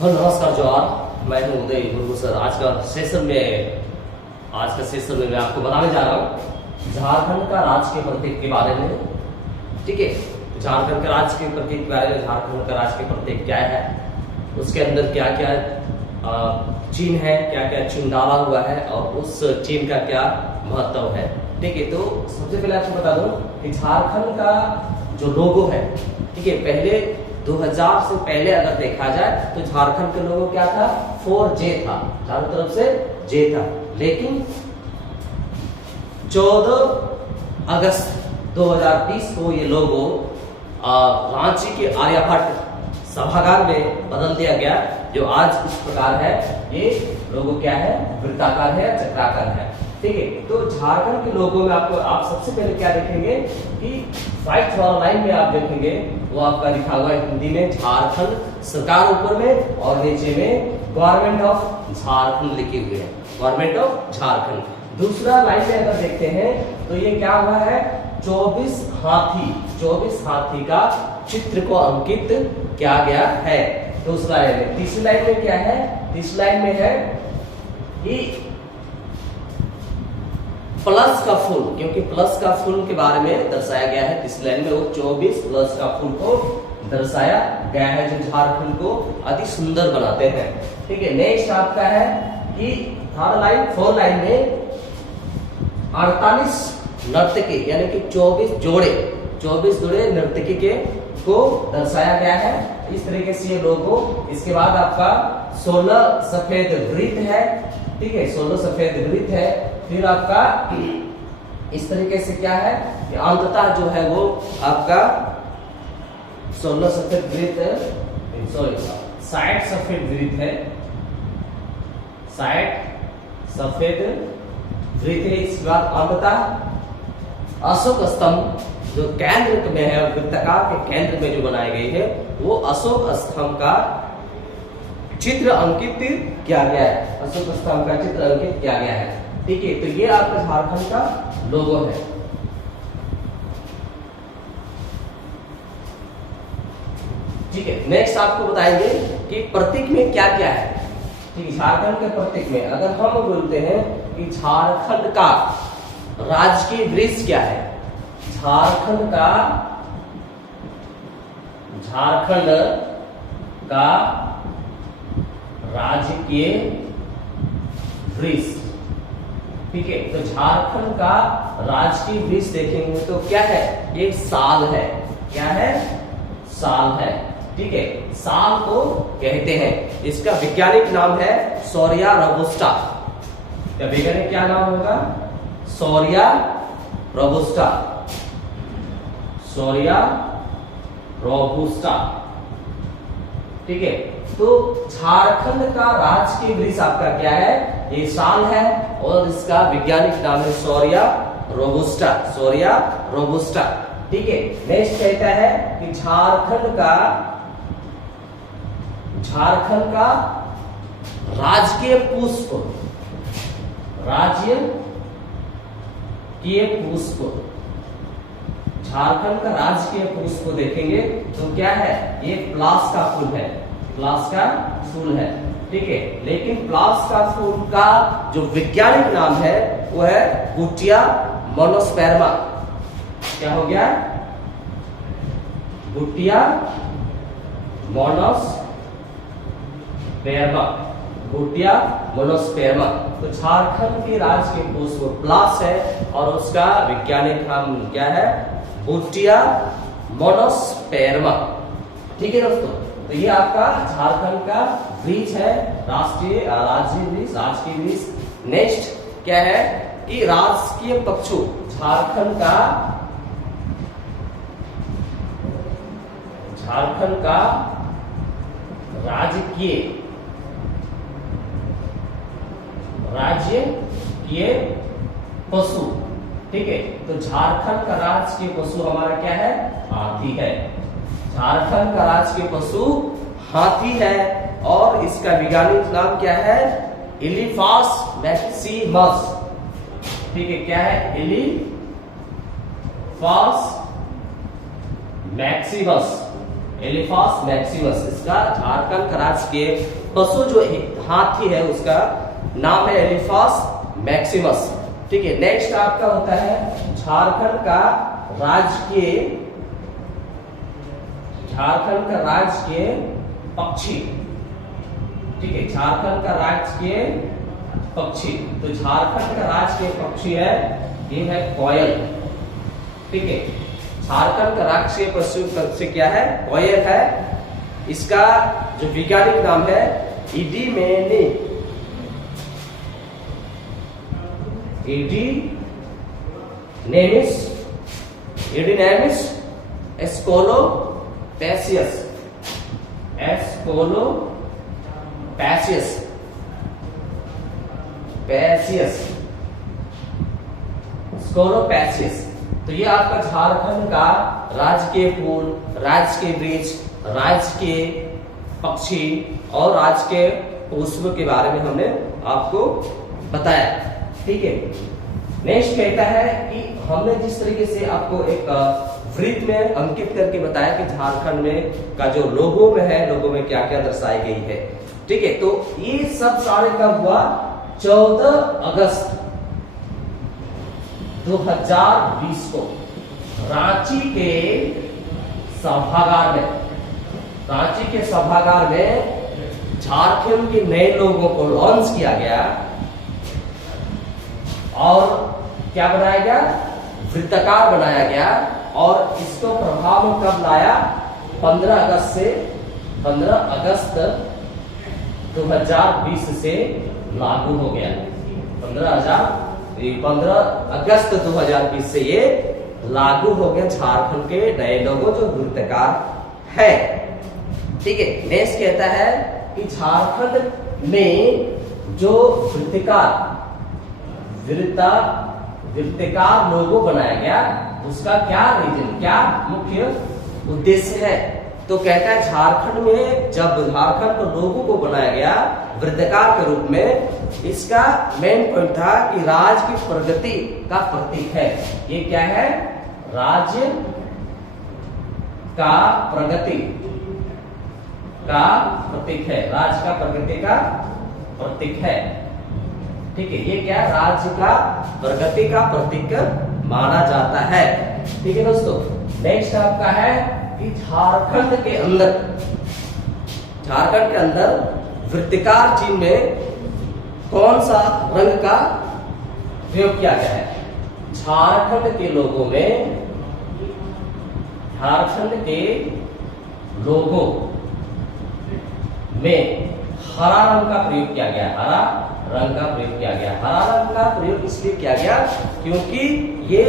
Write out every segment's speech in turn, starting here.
Hello नमस्कार जोहार, मैं हूं उदय गुरु सर। आज का सेशन में मैं आपको बताने जा रहा हूं झारखंड का राज के प्रतीक के बारे में। ठीक है, झारखंड का राज के प्रतीक के बारे में, झारखंड का राज के प्रतीक क्या है, उसके अंदर क्या क्या चिन्ह है, क्या क्या चिन्ह डाला हुआ है और उस चिन्ह का क्या महत्व है। ठीक है, तो सबसे पहले आपको बता दूं कि झारखंड का जो लोगो है, ठीक है, पहले 2000 से पहले अगर देखा जाए तो झारखंड का लोगो क्या था, 4J था, चारों तरफ से J था। लेकिन 14 अगस्त 2020 को ये लोगो रांची के आर्यभट्ट सभागार में बदल दिया गया, जो आज इस प्रकार है। ये लोगो क्या है, वृत्ताकार है, चक्राकार है। ठीक है, तो झारखंड के लोगों में आप सबसे पहले क्या देखेंगे कि राइट वाला लाइन में आप देखेंगे वो आपका लिखा हुआ है हिंदी में झारखंड सरकार ऊपर में, और नीचे में गवर्नमेंट ऑफ झारखंड लिखे हुए हैं, गवर्नमेंट ऑफ झारखंड। दूसरा लाइन में अगर देखते हैं तो ये क्या हुआ है, 24 हाथी का चित्र को अंकित किया गया है दूसरा लाइन में। तीसरी लाइन में क्या है, तीसरी लाइन में है कि प्लस का फूल, क्योंकि प्लस का फूल के बारे में दर्शाया गया है। इस लाइन में वो 24 प्लस का फूल को दर्शाया गया है, जो झारखंड को अति सुंदर बनाते हैं। ठीक है, नेक्स्ट आपका है कि थर्ड लाइन, फोर्थ लाइन में 48 नर्तकी यानी कि 24 जोड़े नर्तकी के को दर्शाया गया है। इस तरीके से ये लोगो। इसके बाद आपका 16 सफेद वृत्त है। ठीक है, 16 सफेद वृत्त है। फिर आपका इस तरीके से क्या है कि अंततः जो है वो आपका 16 सफेद वृत्त, सॉरी 60 सफेद वृत्त है, 60 सफेद वृत्त है। इसके बाद अंततः अशोक स्तंभ जो केंद्र में है, वृत्ताकार के केंद्र में जो बनाई गई है, वो अशोक स्तंभ का चित्र अंकित किया गया है, अशोक स्तंभ का चित्र अंकित किया गया है। ठीक है, तो ये आपका झारखंड का लोगो है। ठीक है, नेक्स्ट आपको बताएंगे कि प्रतीक में क्या क्या है। ठीक है, झारखंड के प्रतीक में अगर हम बोलते हैं कि झारखंड का राजकीय वृक्ष क्या है, झारखंड का राजकीय वृक्ष। ठीक है, तो झारखंड का राजकीय वृक्ष देखेंगे तो क्या है, एक साल है। क्या है, साल है। ठीक है, साल को कहते हैं। इसका वैज्ञानिक नाम है सौरिया रोबस्टा। क्या वैज्ञानिक क्या नाम होगा, सौरिया रोबस्टा, सौरिया रोबस्टा। ठीक है, तो झारखंड का राजकीय वृक्ष आपका क्या है, ये साल है, और इसका वैज्ञानिक नाम है सौरिया रोबस्टा, सौरिया रोबस्टा। ठीक है, नेक्स्ट कहता है कि झारखंड का राजकीय पुष्प, झारखंड का राजकीय पुष्प को देखेंगे तो क्या है, ये प्लास का फूल है, प्लास का फूल है। ठीक है, लेकिन प्लास का फूल का जो वैज्ञानिक नाम है वो है बुटिया मोनोस्पेर्मा। क्या हो गया, बुटिया मोनोस्पेर्मा, बुटिया मोनोस्पेर्मा। तो झारखंड के राजकीय पुष्प प्लास है और उसका वैज्ञानिक नाम क्या है, बुटिया मोनोस्पेर्मा। ठीक है दोस्तों, तो ये आपका झारखंड का वृक्ष है, राज्य वृक्ष। नेक्स्ट क्या है कि राजकीय पक्षी, झारखंड का राजकीय पशु। ठीक है, तो झारखंड का राजकीय पशु हमारा क्या है, हाथी है। झारखंड का राजकीय पशु हाथी है, और इसका वैज्ञानिक नाम क्या है, एलिफास मैक्सिमस। ठीक है, क्या है, एलिफास मैक्सिमस। एलिफास मैक्सिमस, इसका झारखंड का राज्य के पशु जो हाथी है उसका नाम है एलिफास मैक्सिमस। ठीक है, नेक्स्ट आपका होता है झारखंड का राज्य के पक्षी। ठीक है, झारखंड का राज्य के पक्षी, तो झारखंड का राज्य के पक्षी है ये है कोयल। ठीक है, झारखंड का राष्ट्रीय पशु पक्षी क्या है? कोयल है। इसका जो वैज्ञानिक नाम है एडिनेमिस स्कोलोपैसियस। तो ये आपका झारखंड का राज्य के फूल, राज्य के वृक्ष, राज्य के पक्षी और राज्य के पुष्प के बारे में हमने आपको बताया। ठीक है, नेक्स्ट कहता है कि हमने जिस तरीके से आपको एक वृत्त में अंकित करके बताया कि झारखंड में का जो लोगो में है, लोगो में क्या क्या दर्शाई गई है। ठीक है, तो ये सब सारे कब हुआ? 14 अगस्त 2020 को रांची के सभागार में झारखंड के नए लोगों को लॉन्च किया गया और क्या बनाया गया? वृत्ताकार बनाया गया और इसको प्रभाव में कब लाया? 15 अगस्त 2020 से लागू हो गया। 15 अगस्त 2020 से ये लागू हो गया झारखंड के नए लोगों जो वृत्ताकार है। ठीक है, नेक्स्ट कहता है कि झारखंड में जो वृत्ताकार लोगो बनाया गया उसका क्या रीजन, क्या मुख्य उद्देश्य है? तो कहता है झारखंड में जब झारखंड को लोगो को बनाया गया वृत्ताकार के रूप में, इसका मेन पॉइंट था कि राज्य की प्रगति का प्रतीक है। ये क्या है? राज्य का प्रगति का प्रतीक है, राज्य का प्रगति का प्रतीक है। ठीक है, ये क्या? राज्य का प्रगति का प्रतीक माना जाता है। ठीक है दोस्तों, नेक्स्ट आपका है कि झारखंड के अंदर वृत्ताकार चिन्ह में कौन सा रंग का प्रयोग किया गया है? झारखंड के लोगों में हरा रंग का प्रयोग किया गया। हरा रंग का प्रयोग इसलिए किया गया क्योंकि ये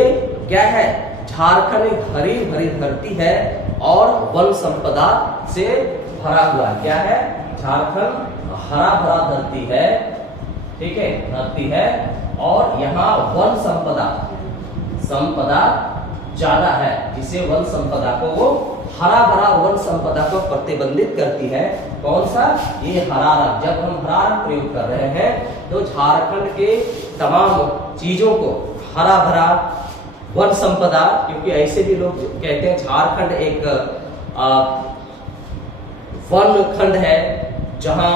क्या है? झारखंड एक हरी भरी धरती है और वन संपदा से भरा हुआ। क्या है? झारखंड हरा भरा धरती है। ठीक है, धरती है और यहाँ वन संपदा ज्यादा है, जिसे वन संपदा को वो हरा भरा वन संपदा को प्रतिबंधित करती है। कौन सा? ये हरा रंग। जब हम हरा रंग प्रयोग कर रहे हैं तो झारखंड के तमाम चीजों को हरा भरा वन संपदा, क्योंकि ऐसे भी लोग कहते हैं झारखंड एक वन खंड है जहां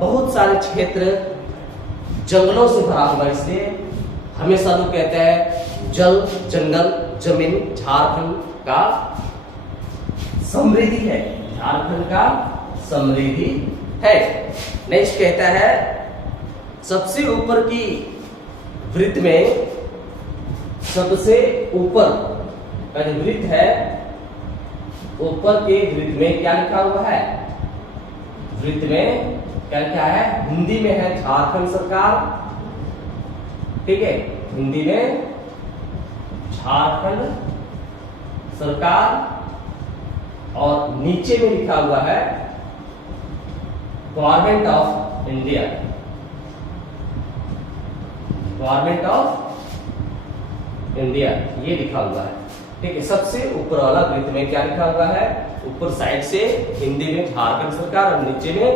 बहुत सारे क्षेत्र जंगलों से भरा हुआ, इसलिए हमेशा लोग कहते हैं जल, जंगल, जमीन झारखंड का समृद्धि है। झारखंड का समृद्धि है। नेक्स्ट कहता है सबसे ऊपर की वृत्त में, सबसे ऊपर का जो वृत्त है, ऊपर के वृत्त में क्या लिखा हुआ है? वृत्त में क्या क्या है? हिंदी में है झारखंड सरकार। ठीक है, हिंदी में झारखंड सरकार और नीचे में लिखा हुआ है government of India. Government of India ये लिखा हुआ है। ठीक है, सबसे ऊपर वाला वृत्त में क्या लिखा हुआ है? ऊपर साइड से हिंदी में झारखंड सरकार और नीचे में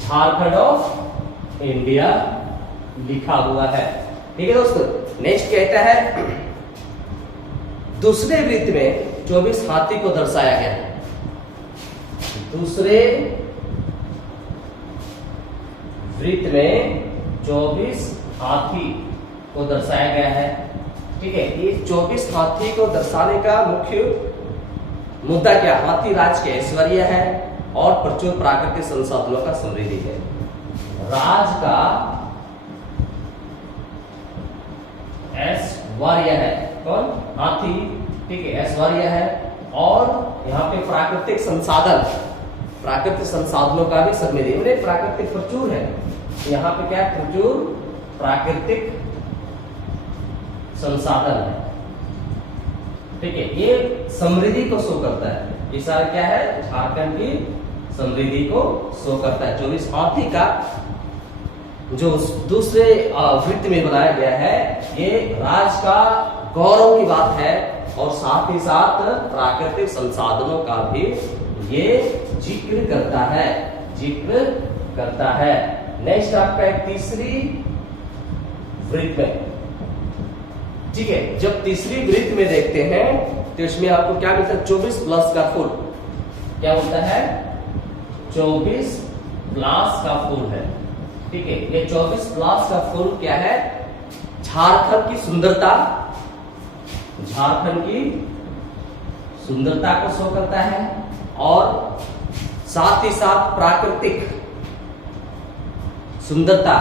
झारखंड ऑफ इंडिया लिखा हुआ है। ठीक है दोस्तों, नेक्स्ट कहता है दूसरे वृत्त में 24 हाथी को दर्शाया गया है। दूसरे वृत्त में 24 हाथी को दर्शाया गया है। ठीक है, ये 24 हाथी को दर्शाने का मुख्य मुद्दा क्या? हाथी राज के ऐश्वर्य है और प्रचुर प्राकृतिक संसाधनों का समृद्धि है। राज का ऐश्वर्य है, कौन? हाथी। ठीक है, ऐश्वर्य है और यहाँ पे प्राकृतिक संसाधन, प्राकृतिक संसाधनों का भी समृद्धि, मतलब प्राकृतिक प्रचुर है। यहाँ पे क्या? प्रचुर प्राकृतिक संसाधन है। ठीक है, ये समृद्धि को शो करता है। ये सारा क्या है? झारखंड की समृद्धि को शो करता है। 24 हाथी का जो दूसरे वृत्त में बनाया गया है, ये राज का गौरव की बात है और साथ ही साथ प्राकृतिक संसाधनों का भी ये जिक्र करता है, जिक्र करता है। नेक्स्ट आपका एक तीसरी वृत्त में। ठीक है, जब तीसरी वृत्त में देखते हैं तो इसमें आपको क्या मिलता है? 24 प्लस का फूल। क्या होता है? 24 प्लस का फूल है। ठीक है, ये 24 प्लस का फूल क्या है? झारखंड की सुंदरता, झारखंड की सुंदरता को शो करता है और साथ ही साथ प्राकृतिक सुंदरता,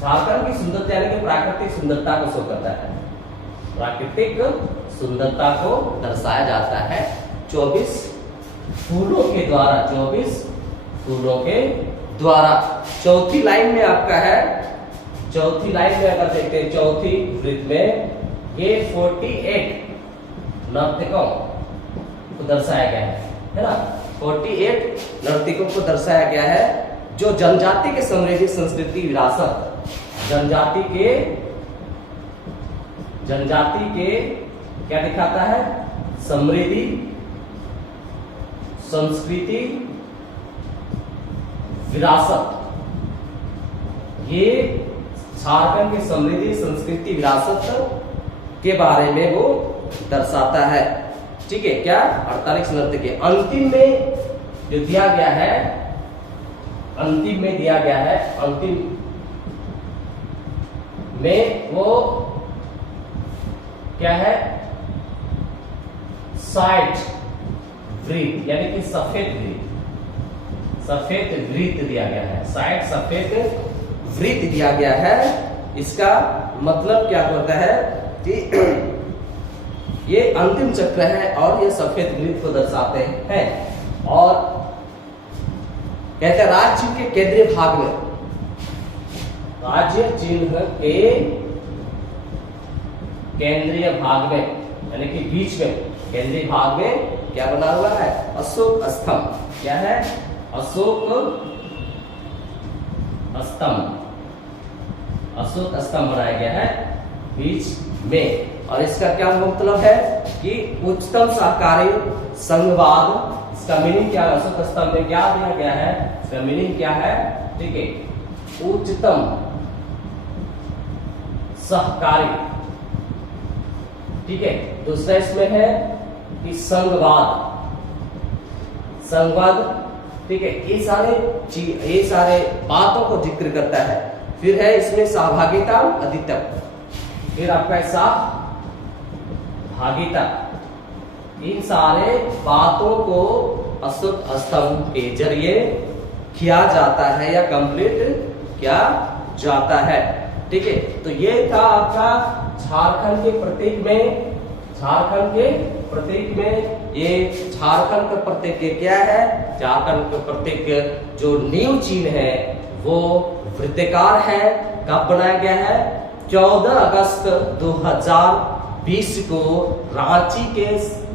झारखंड की सुंदरता यानी कि प्राकृतिक सुंदरता को शो करता है। प्राकृतिक सुंदरता को दर्शाया जाता है 24 फूलों के द्वारा, 24 फूलों के द्वारा। चौथी लाइन में आपका है, चौथी लाइन में अगर देखते हैं, चौथी वृत्त में ये 48 नर्तकों को दर्शाया गया है ना? 48 नर्तकों को दर्शाया गया है जो जनजाति के समृद्धि, संस्कृति, विरासत, जनजाति के क्या दिखाता है? समृद्धि, संस्कृति, विरासत। ये झारखंड की समृद्धि, संस्कृति, विरासत के बारे में वो दर्शाता है। ठीक है, क्या? 48 नृत्य के अंतिम में जो दिया गया है, अंतिम में दिया गया है, अंतिम में वो क्या है? 60 वृत्त यानी कि सफेद वृत्त, सफेद वृत्त दिया गया है। 60 सफेद वृत्त दिया गया है। इसका मतलब क्या होता है कि ये अंतिम चक्र है और ये सफेद वृत्त को दर्शाते हैं। और कहते हैं राज्य के केंद्रीय भाग में, राज्य चिन्ह के केंद्रीय भाग में यानी कि बीच में, केंद्रीय भाग में क्या बना हुआ है? अशोक स्तंभ। क्या है? अशोक स्तंभ, अशोक स्तंभ बनाया गया है बीच में। और इसका क्या मतलब है कि उच्चतम सहकारी संघवाद, इसका मीनिंग क्या है? अशोक स्तंभ में क्या दिया गया है? इसका मीनिंग क्या है? ठीक है, उच्चतम सहकारी। ठीक है, दूसरा इसमें है कि संघवाद, संघवाद। ठीक है, ये सारे बातों को जिक्र करता है। फिर है इसमें सहभागिता, अधिकतम। फिर आपका ऐसा भागिता। इन सारे बातों को अशोक स्तंभ के जरिए किया जाता है या कंप्लीट किया जाता है। ठीक है, तो ये था आपका झारखंड के प्रतीक में, झारखंड के प्रतीक में ये झारखंड का प्रतीक क्या है? झारखंड का प्रतीक जो नींव चिन्ह है वो वृत्ताकार है। कब बनाया गया है? 14 अगस्त 2020 को रांची के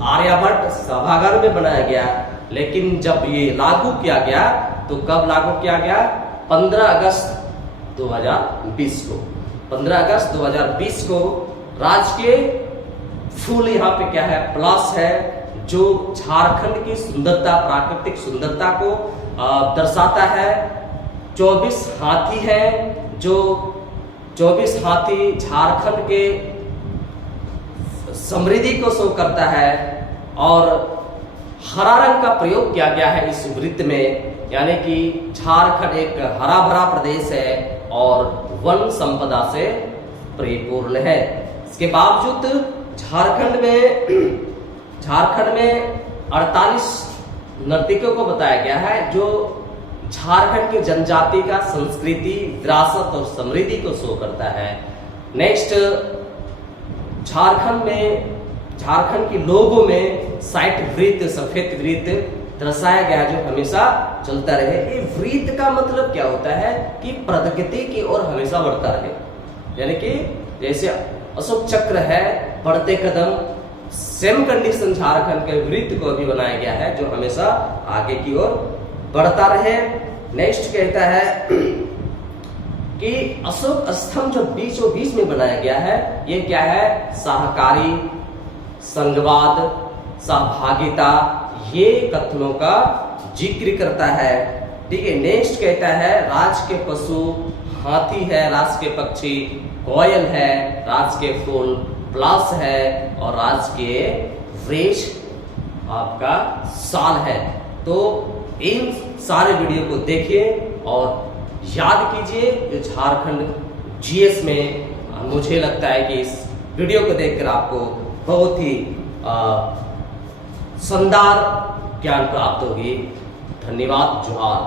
आर्यभट्ट सभागार में बनाया गया। लेकिन जब ये लागू किया गया तो कब लागू किया गया? 15 अगस्त 2020 को। 15 अगस्त 2020 को राजकीय फूल यहाँ पे क्या है? प्लस है, जो झारखंड की सुंदरता, प्राकृतिक सुंदरता को दर्शाता है। 24 हाथी है, जो 24 हाथी झारखंड के समृद्धि को शो करता है। और हरा रंग का प्रयोग किया गया है इस वृत्त में, यानी कि झारखंड एक हरा भरा प्रदेश है और वन संपदा से परिपूर्ण है। इसके बावजूद झारखंड में 48 नर्तकियों को बताया गया है जो झारखंड के जनजाति का संस्कृति, विरासत और समृद्धि को शो करता है। नेक्स्ट, झारखंड के लोगों में साइट वृत्त, सफेद वृत्त दर्शाया गया जो हमेशा चलता रहे। ये वृत्त का मतलब क्या होता है कि प्रगति की ओर हमेशा बढ़ता रहे, यानी कि जैसे अशोक चक्र है, बढ़ते कदम, सेम कंडीशन झारखंड के वृत्त को भी बनाया गया है जो हमेशा आगे की ओर बढ़ता रहे। नेक्स्ट कहता है कि अशोक स्तंभ जो बीचों बीच में बनाया गया है, ये क्या है, सहकारी, संघवाद, सहभागिता, ये कथनों का जिक्र करता है। ठीक है। नेक्स्ट कहता है राज के पशु हाथी है, राज के पक्षी कोयल है, राज के फूल प्लास है और राज के वृक्ष आपका साल है। तो इन सारे वीडियो को देखिए और याद कीजिए। जो झारखंड जीएस में मुझे लगता है कि इस वीडियो को देखकर आपको बहुत ही शानदार ज्ञान प्राप्त होगी। धन्यवाद। जोहार।